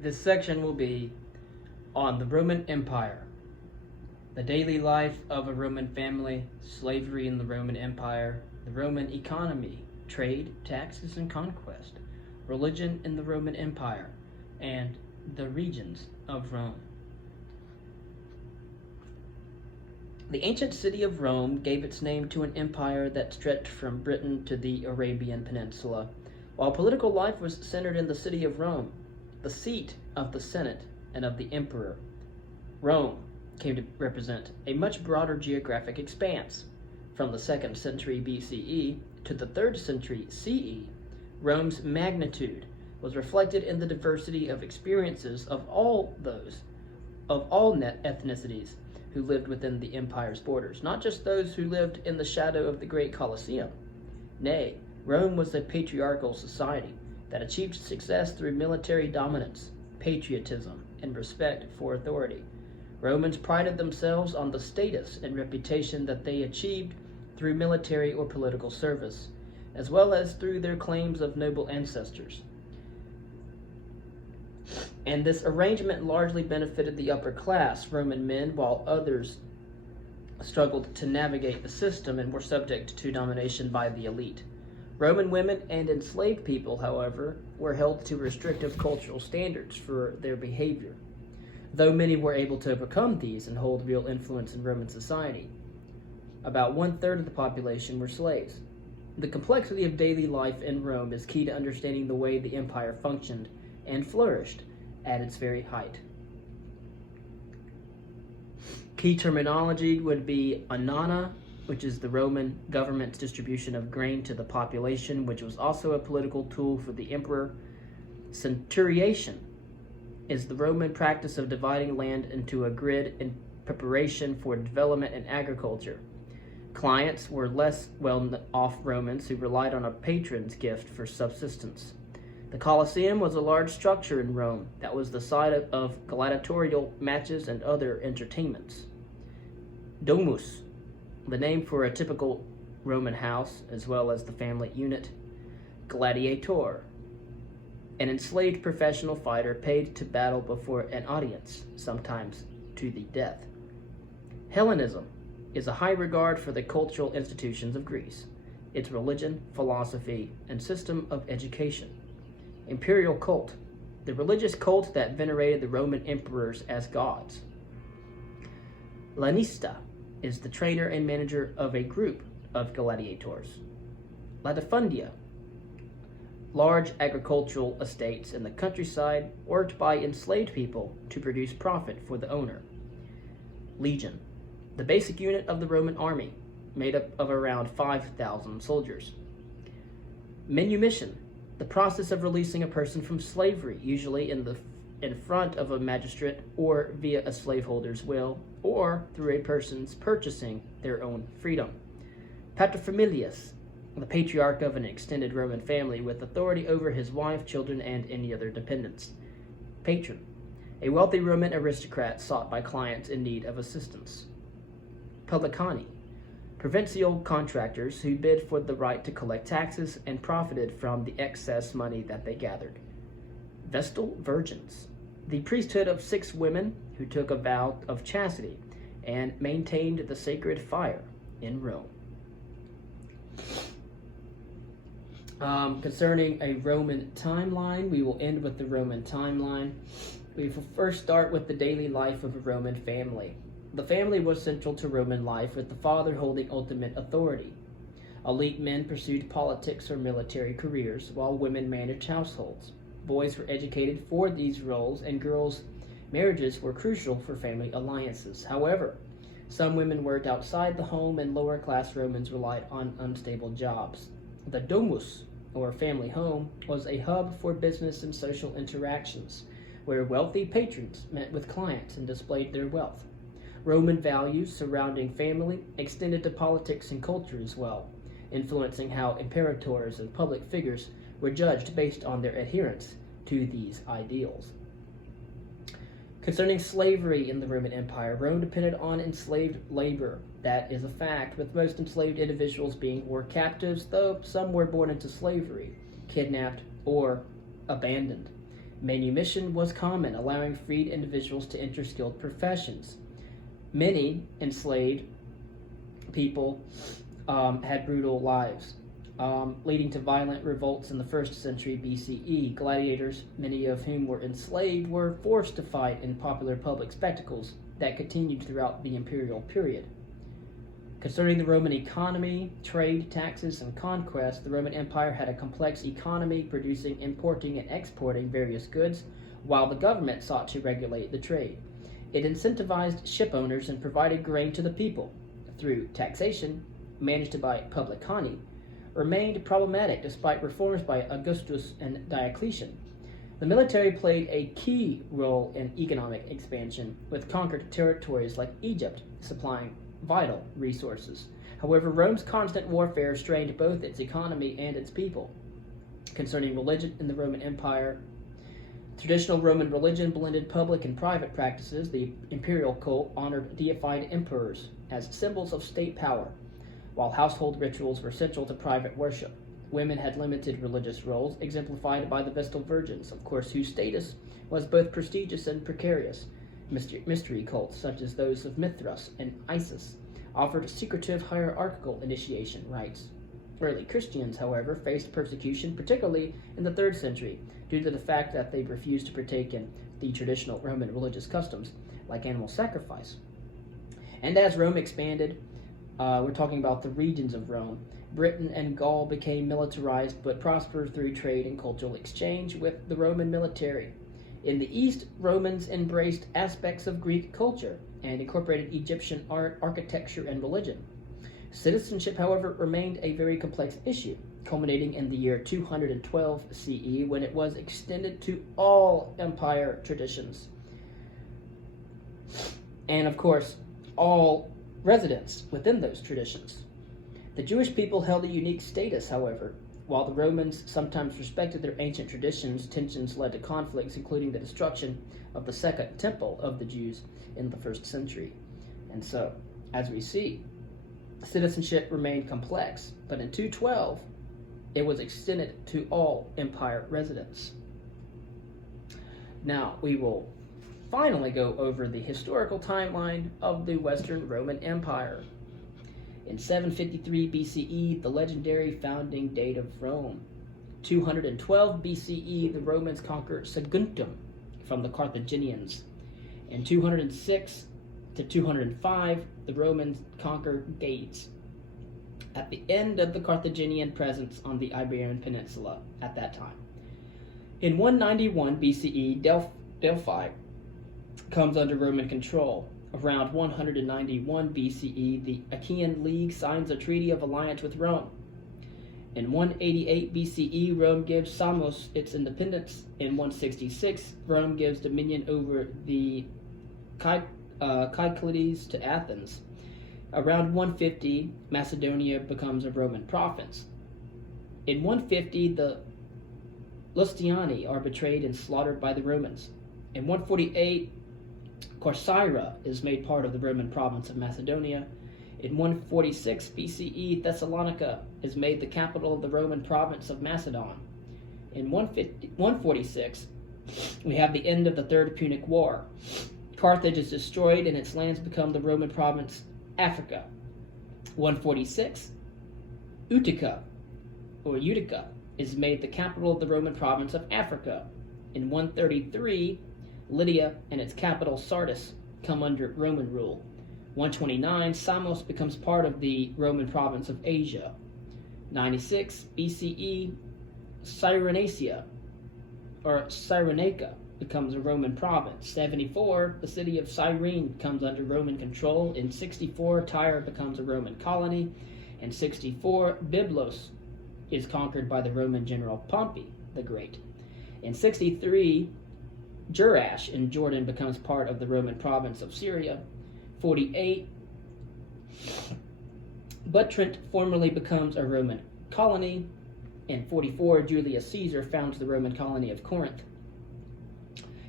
This section will be on the Roman Empire, the daily life of a Roman family, slavery in the Roman Empire, the Roman economy, trade, taxes, and conquest, religion in the Roman Empire, and the regions of Rome. The ancient city of Rome gave its name to an empire that stretched from Britain to the Arabian Peninsula, while political life was centered in the city of Rome, the seat of the Senate and of the emperor. Rome came to represent a much broader geographic expanse. From the 2nd century BCE to the 3rd century CE, Rome's magnitude was reflected in the diversity of experiences of all ethnicities who lived within the empire's borders, not just those who lived in the shadow of the great Colosseum. Nay, Rome was a patriarchal society that achieved success through military dominance, patriotism, and respect for authority. Romans prided themselves on the status and reputation that they achieved through military or political service, as well as through their claims of noble ancestors. And this arrangement largely benefited the upper class Roman men, while others struggled to navigate the system and were subject to domination by the elite. Roman women and enslaved people, however, were held to restrictive cultural standards for their behavior, though many were able to overcome these and hold real influence in Roman society. About 1/3 of the population were slaves. The complexity of daily life in Rome is key to understanding the way the empire functioned and flourished at its very height. Key terminology would be annona, which is the Roman government's distribution of grain to the population, which was also a political tool for the emperor. Centuriation is the Roman practice of dividing land into a grid in preparation for development and agriculture. Clients were less well-off Romans who relied on a patron's gift for subsistence. The Colosseum was a large structure in Rome that was the site of gladiatorial matches and other entertainments. Domus, the name for a typical Roman house, as well as the family unit. Gladiator, an enslaved professional fighter paid to battle before an audience, sometimes to the death. Hellenism is a high regard for the cultural institutions of Greece, its religion, philosophy, and system of education. Imperial cult, the religious cult that venerated the Roman emperors as gods. Lanista is the trainer and manager of a group of gladiators. Latifundia, large agricultural estates in the countryside worked by enslaved people to produce profit for the owner. Legion, the basic unit of the Roman army, made up of around 5,000 soldiers. Manumission, the process of releasing a person from slavery, usually in front of a magistrate or via a slaveholder's will, or through a person's purchasing their own freedom. Paterfamilias, the patriarch of an extended Roman family with authority over his wife, children, and any other dependents. Patron, a wealthy Roman aristocrat sought by clients in need of assistance. Publicani, provincial contractors who bid for the right to collect taxes and profited from the excess money that they gathered. Vestal virgins, the priesthood of 6 women who took a vow of chastity and maintained the sacred fire in Rome. Concerning a Roman timeline, we will end with the Roman timeline. We will first start with the daily life of a Roman family. The family was central to Roman life, with the father holding ultimate authority. Elite men pursued politics or military careers, while women managed households. Boys were educated for these roles, and girls' marriages were crucial for family alliances. However, some women worked outside the home, and lower-class Romans relied on unstable jobs. The domus, or family home, was a hub for business and social interactions, where wealthy patrons met with clients and displayed their wealth. Roman values surrounding family extended to politics and culture as well, influencing how imperators and public figures were judged based on their adherence to these ideals. Concerning slavery in the Roman Empire, Rome depended on enslaved labor. That is a fact, with most enslaved individuals being war captives, though some were born into slavery, kidnapped, or abandoned. Manumission was common, allowing freed individuals to enter skilled professions. Many enslaved people had brutal lives, leading to violent revolts in the 1st century BCE. Gladiators, many of whom were enslaved, were forced to fight in popular public spectacles that continued throughout the imperial period. Concerning the Roman economy, trade, taxes, and conquest, the Roman Empire had a complex economy, producing, importing, and exporting various goods, while the government sought to regulate the trade. It incentivized ship owners and provided grain to the people through taxation, managed by public honey, remained problematic despite reforms by Augustus and Diocletian. The military played a key role in economic expansion, with conquered territories like Egypt supplying vital resources. However, Rome's constant warfare strained both its economy and its people. Concerning religion in the Roman Empire, traditional Roman religion blended public and private practices. The imperial cult honored deified emperors as symbols of state power, while household rituals were central to private worship. Women had limited religious roles, exemplified by the Vestal Virgins, of course, whose status was both prestigious and precarious. Mystery cults, such as those of Mithras and Isis, offered secretive hierarchical initiation rites. Early Christians, however, faced persecution, particularly in the 3rd century, due to the fact that they refused to partake in the traditional Roman religious customs, like animal sacrifice. And as Rome expanded, we're talking about the regions of Rome, Britain and Gaul became militarized but prospered through trade and cultural exchange with the Roman military. In the East, Romans embraced aspects of Greek culture and incorporated Egyptian art, architecture, and religion. Citizenship, however, remained a very complex issue, culminating in the year 212 CE when it was extended to all empire traditions. And, of course, all residents within those traditions. The Jewish people held a unique status, however. While the Romans sometimes respected their ancient traditions, tensions led to conflicts, including the destruction of the Second Temple of the Jews in the 1st century. And so, as we see, citizenship remained complex, but in 212, it was extended to all empire residents. Now, we will finally go over the historical timeline of the Western Roman Empire. In 753 BCE, the legendary founding date of Rome. 212 BCE, the Romans conquered Saguntum from the Carthaginians. In 206 to 205, the Romans conquered Gades, at the end of the Carthaginian presence on the Iberian Peninsula at that time. In 191 BCE, Delphi comes under Roman control. Around 191 BCE, the Achaean League signs a treaty of alliance with Rome. In 188 BCE, Rome gives Samos its independence. In 166, Rome gives dominion over the Cyclades to Athens. Around 150, Macedonia becomes a Roman province. In 150, the Lustiani are betrayed and slaughtered by the Romans. In 148, Corcyra is made part of the Roman province of Macedonia. In 146 BCE, Thessalonica is made the capital of the Roman province of Macedon. In 146, we have the end of the Third Punic War. Carthage is destroyed and its lands become the Roman province Africa. 146, Utica is made the capital of the Roman province of Africa. In 133, Lydia and its capital Sardis come under Roman rule. 129, Samos becomes part of the Roman province of Asia. 96 BCE, Cyrenaica becomes a Roman province. 74, the city of Cyrene comes under Roman control. In 64, Tyre becomes a Roman colony. In 64, Byblos is conquered by the Roman general Pompey the Great. In 63, Jerash in Jordan becomes part of the Roman province of Syria. 48, Butrint formerly becomes a Roman colony. In 44, Julius Caesar founds the Roman colony of Corinth.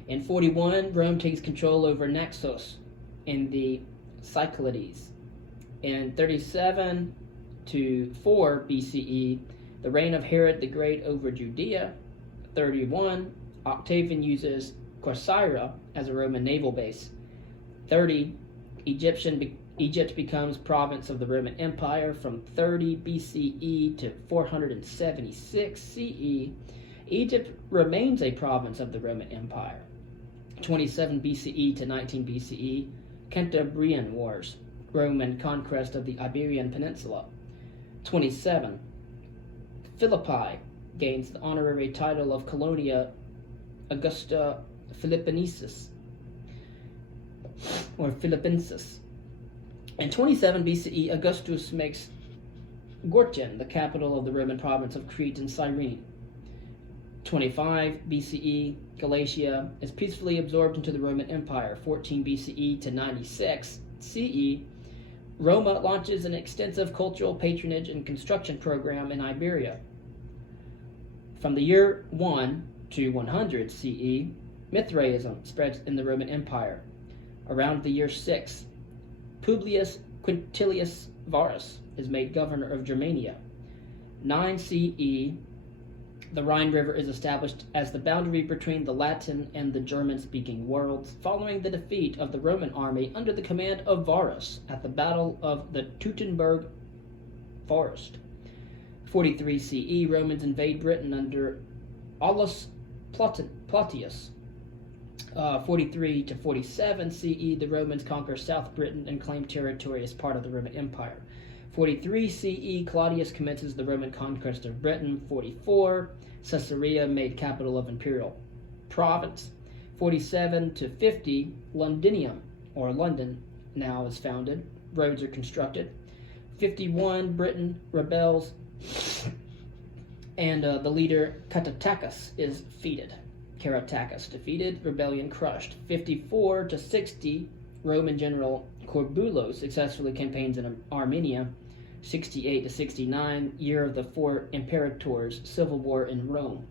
In 41, Rome takes control over Naxos in the Cyclades. In 37 to 4 BCE, the reign of Herod the Great over Judea. 31, Octavian uses Corcyra as a Roman naval base. 30. Egypt becomes province of the Roman Empire from 30 BCE to 476 CE. Egypt remains a province of the Roman Empire. 27 BCE to 19 BCE, Cantabrian Wars, Roman conquest of the Iberian Peninsula. 27. Philippi gains the honorary title of Colonia Augusta Philippiensis, or Philippensis. In 27 BCE, Augustus makes Gortyn the capital of the Roman province of Crete and Cyrene. 25 BCE, Galatia is peacefully absorbed into the Roman Empire. 14 BCE to 96 CE, Roma launches an extensive cultural patronage and construction program in Iberia. From the year 1 to 100 CE, Mithraism spreads in the Roman Empire. Around the year 6, Publius Quintilius Varus is made governor of Germania. 9 CE, the Rhine River is established as the boundary between the Latin and the German-speaking worlds, following the defeat of the Roman army under the command of Varus at the Battle of the Teutoburg Forest. 43 CE, Romans invade Britain under Aulus Plautius. 43 to 47 CE, the Romans conquer South Britain and claim territory as part of the Roman Empire. 43 CE, Claudius commences the Roman conquest of Britain. 44, Caesarea made capital of imperial province. 47 to 50, Londinium, or London, now is founded. Roads are constructed. 51, Britain rebels, and the leader Caratacus is defeated. Rebellion crushed. 54 to 60, Roman general Corbulo successfully campaigns in Armenia. 68 to 69, year of the four imperators, civil war in Rome.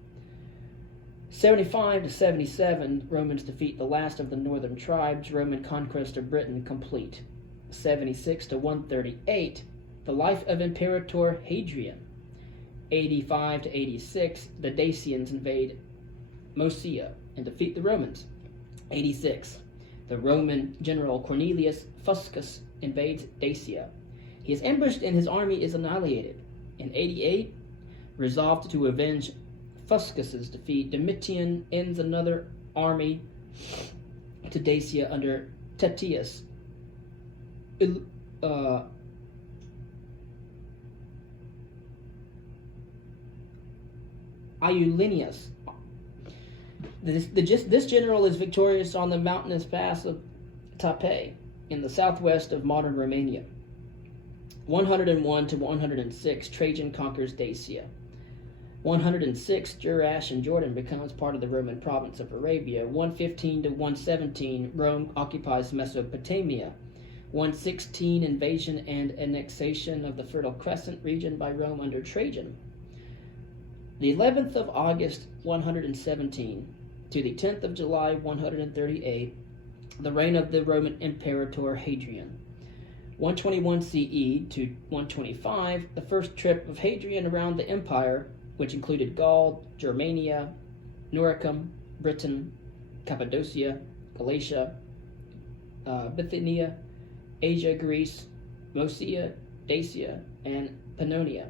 75 to 77, Romans defeat the last of the northern tribes, Roman conquest of Britain complete. 76 to 138, the life of Imperator Hadrian. 85 to 86, the Dacians invade Moesia and defeat the Romans. 86, the Roman general Cornelius Fuscus invades Dacia. He is ambushed and his army is annihilated. In 88, resolved to avenge Fuscus's defeat, Domitian ends another army to Dacia under Tetius Iulinius. This general is victorious on the mountainous pass of Tape in the southwest of modern Romania. 101 to 106, Trajan conquers Dacia. 106, Jerash and Jordan becomes part of the Roman province of Arabia. 115 to 117, Rome occupies Mesopotamia. 116, invasion and annexation of the Fertile Crescent region by Rome under Trajan. The 11th of August, 117, to the 10th of July, 138, the reign of the Roman Imperator Hadrian. 121 CE to 125, the first trip of Hadrian around the empire, which included Gaul, Germania, Noricum, Britain, Cappadocia, Galatia, Bithynia, Asia, Greece, Moesia, Dacia, and Pannonia.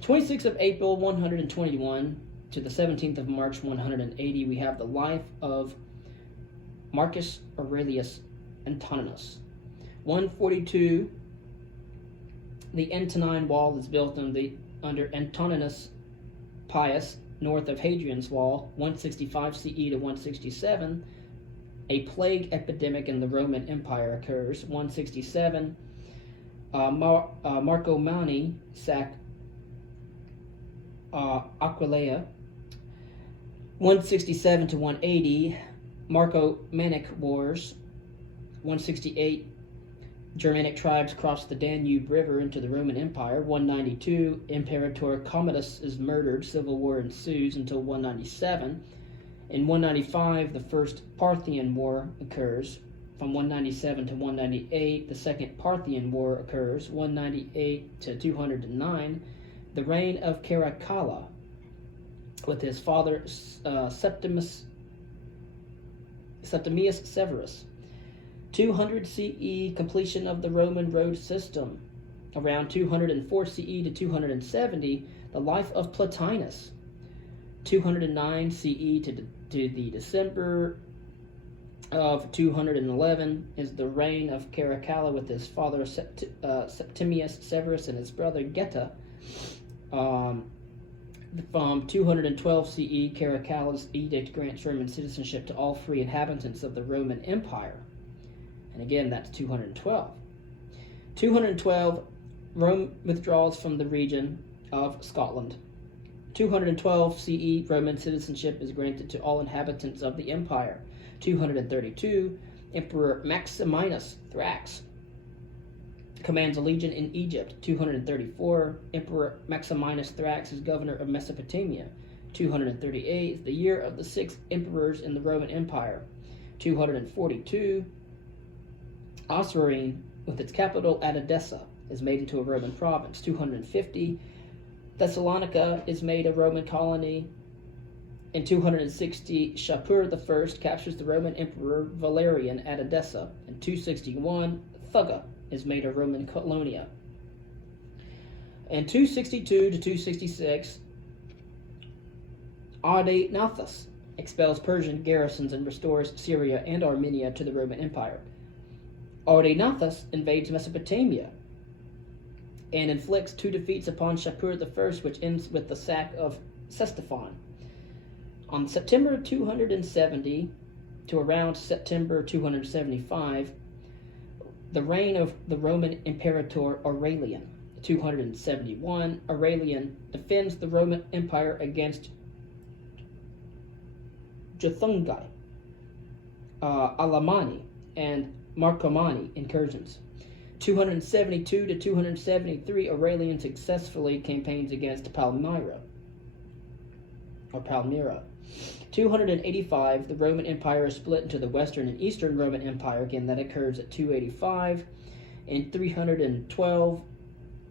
26th of April, 121 to the 17th of March, 180, we have the life of Marcus Aurelius Antoninus. 142, the Antonine Wall is built under Antoninus Pius, north of Hadrian's Wall. 165 CE to 167, a plague epidemic in the Roman Empire occurs. 167, Marco Mani sack Aquileia. 167 to 180, Marco-Manic Wars. 168, Germanic tribes cross the Danube River into the Roman Empire. 192, Imperator Commodus is murdered. Civil war ensues until 197. In 195, the First Parthian War occurs. From 197 to 198, the Second Parthian War occurs. 198 to 209, the reign of Caracalla. with his father Septimius Severus. 200 CE, completion of the Roman road system. Around 204 CE to 270, the life of Plotinus. 209 CE to the December of 211 is the reign of Caracalla with his father Septimius Severus and his brother Geta. From 212 CE, Caracalla's edict grants Roman citizenship to all free inhabitants of the Roman Empire. And again, that's 212. 212, Rome withdraws from the region of Scotland. 212 CE, Roman citizenship is granted to all inhabitants of the empire. 232, Emperor Maximinus Thrax commands a legion in Egypt. 234, Emperor Maximinus Thrax is governor of Mesopotamia. 238, the year of the 6 emperors in the Roman Empire. 242, Osrhoene, with its capital at Edessa, is made into a Roman province. 250, Thessalonica is made a Roman colony. In 260, Shapur I captures the Roman Emperor Valerian at Edessa. In 261, Thuga is made a Roman colonia. In 262 to 266, Odaenathus expels Persian garrisons and restores Syria and Armenia to the Roman Empire. Odaenathus invades Mesopotamia and inflicts 2 defeats upon Shapur I, which ends with the sack of Ctesiphon. On September 270 to around September 275, the reign of the Roman Imperator Aurelian. 271, Aurelian defends the Roman Empire against Juthungi, Alemanni, and Marcomanni incursions. 272 to 273, Aurelian successfully campaigns against Palmyra. 285, the Roman Empire is split into the Western and Eastern Roman Empire. Again, that occurs at 285. In 312,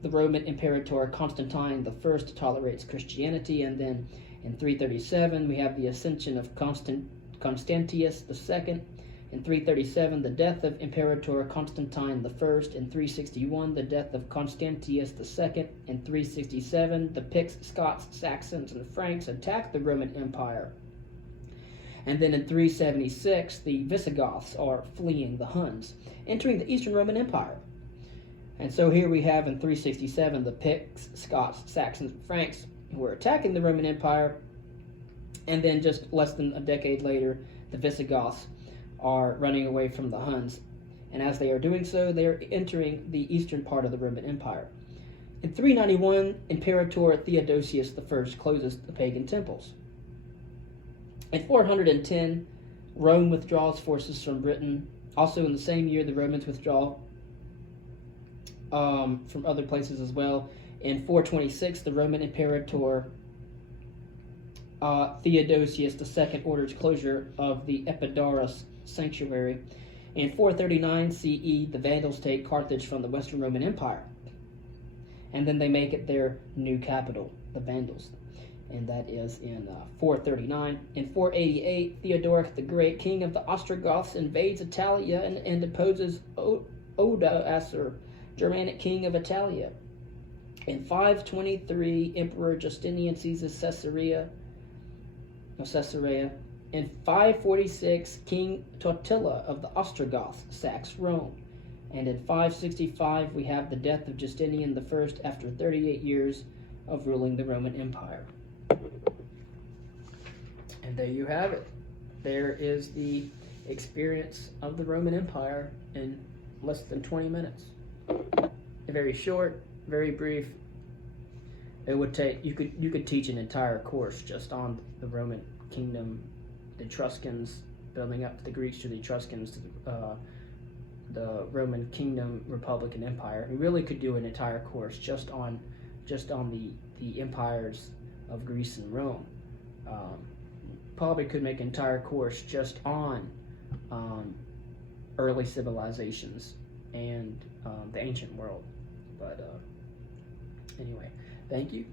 the Roman Imperator Constantine I tolerates Christianity, and then in 337, we have the ascension of Constantius II. In 337, the death of Imperator Constantine I. In 361, the death of Constantius II. In 367, the Picts, Scots, Saxons, and Franks attack the Roman Empire. And then in 376, the Visigoths are fleeing the Huns, entering the Eastern Roman Empire. And so here we have in 367 the Picts, Scots, Saxons, and Franks who are attacking the Roman Empire. And then just less than a decade later, the Visigoths are running away from the Huns. And as they are doing so, they are entering the eastern part of the Roman Empire. In 391, Imperator Theodosius I closes the pagan temples. In 410, Rome withdraws forces from Britain. Also in the same year, the Romans withdraw from other places as well. In 426, the Roman Imperator Theodosius II orders closure of the Epidaurus sanctuary. In 439 CE, the Vandals take Carthage from the Western Roman Empire. And then they make it their new capital, the Vandals. And that is in 439. In 488, Theodoric the Great, king of the Ostrogoths, invades Italia and deposes Odoacer, Germanic king of Italia. In 523, Emperor Justinian seizes Caesarea. In 546, King Totila of the Ostrogoths sacks Rome. And in 565, we have the death of Justinian I after 38 years of ruling the Roman Empire. And there you have it. There is the experience of the Roman Empire in less than 20 minutes. Very short, very brief. It would take you could teach an entire course just on the Roman kingdom, the Etruscans, building up the Greeks to the Etruscans to the Roman kingdom, republic, and empire. We really could do an entire course just on the empires of Greece and Rome. Probably could make an entire course just on early civilizations and the ancient world. But anyway, thank you.